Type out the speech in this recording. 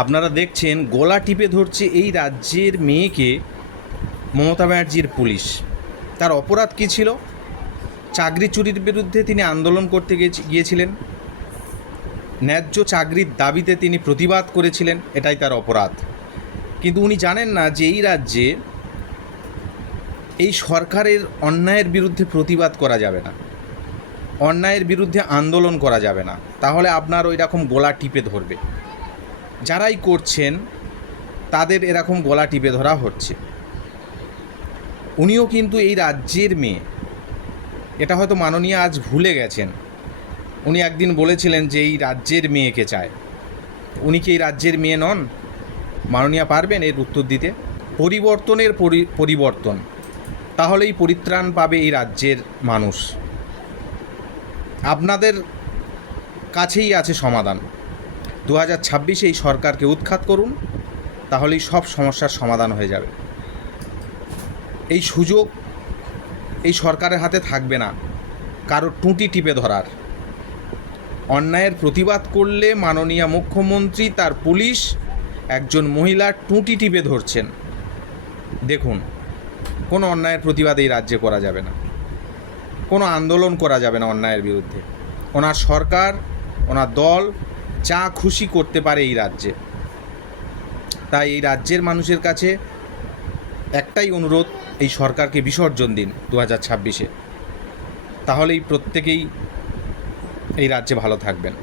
আপনারা দেখছেন গলা টিপে ধরছে এই রাজ্যের মেয়েকে মমতা ব্যানার্জির পুলিশ। তার অপরাধ কী ছিল? চাকরি চুরির বিরুদ্ধে তিনি আন্দোলন করতে গিয়েছিলেন, ন্যায্য চাকরির দাবিতে তিনি প্রতিবাদ করেছিলেন, এটাই তার অপরাধ। কিন্তু উনি জানেন না যে এই রাজ্যে এই সরকারের অন্যায়ের বিরুদ্ধে প্রতিবাদ করা যাবে না, অন্যায়ের বিরুদ্ধে আন্দোলন করা যাবে না, তাহলে আপনার ওই রকম গলা টিপে ধরবে। যারাই করছেন তাদের এরকম গলা টিপে ধরা হচ্ছে। উনিও কিন্তু এই রাজ্যের মেয়ে, এটা হয়তো মাননীয় আজ ভুলে গেছেন। উনি একদিন বলেছিলেন যে এই রাজ্যের মেয়েকে চায়। উনি কি এই রাজ্যের মেয়ে নন? মাননীয়া পারবেন এর উত্তর দিতে? পরিবর্তনের পরিবর্তন, তাহলেই পরিত্রাণ পাবে এই রাজ্যের মানুষ। আপনাদের কাছেই আছে সমাধান। 2026 এই সরকারকে উৎখাত করুন, তাহলেই সব সমস্যার সমাধান হয়ে যাবে। এই সুযোগ এই সরকারের হাতে থাকবে না কারো টুঁটি টিপে ধরার। অন্যায়ের প্রতিবাদ করলে মাননীয় মুখ্যমন্ত্রী, তার পুলিশ একজন মহিলার টুঁটি টিপে ধরছেন। দেখুন, কোনো অন্যায়ের প্রতিবাদ এই রাজ্যে করা যাবে না, কোনো আন্দোলন করা যাবে না অন্যায়ের বিরুদ্ধে। ওনার সরকার, ওনার দল যা খুশি করতে পারে এই রাজ্যে। তাই এই রাজ্যের মানুষের কাছে একটাই অনুরোধ, এই সরকারকে বিসর্জন দিন 2026-এ, তাহলেই প্রত্যেকেই এই রাজ্যে ভালো থাকবেন।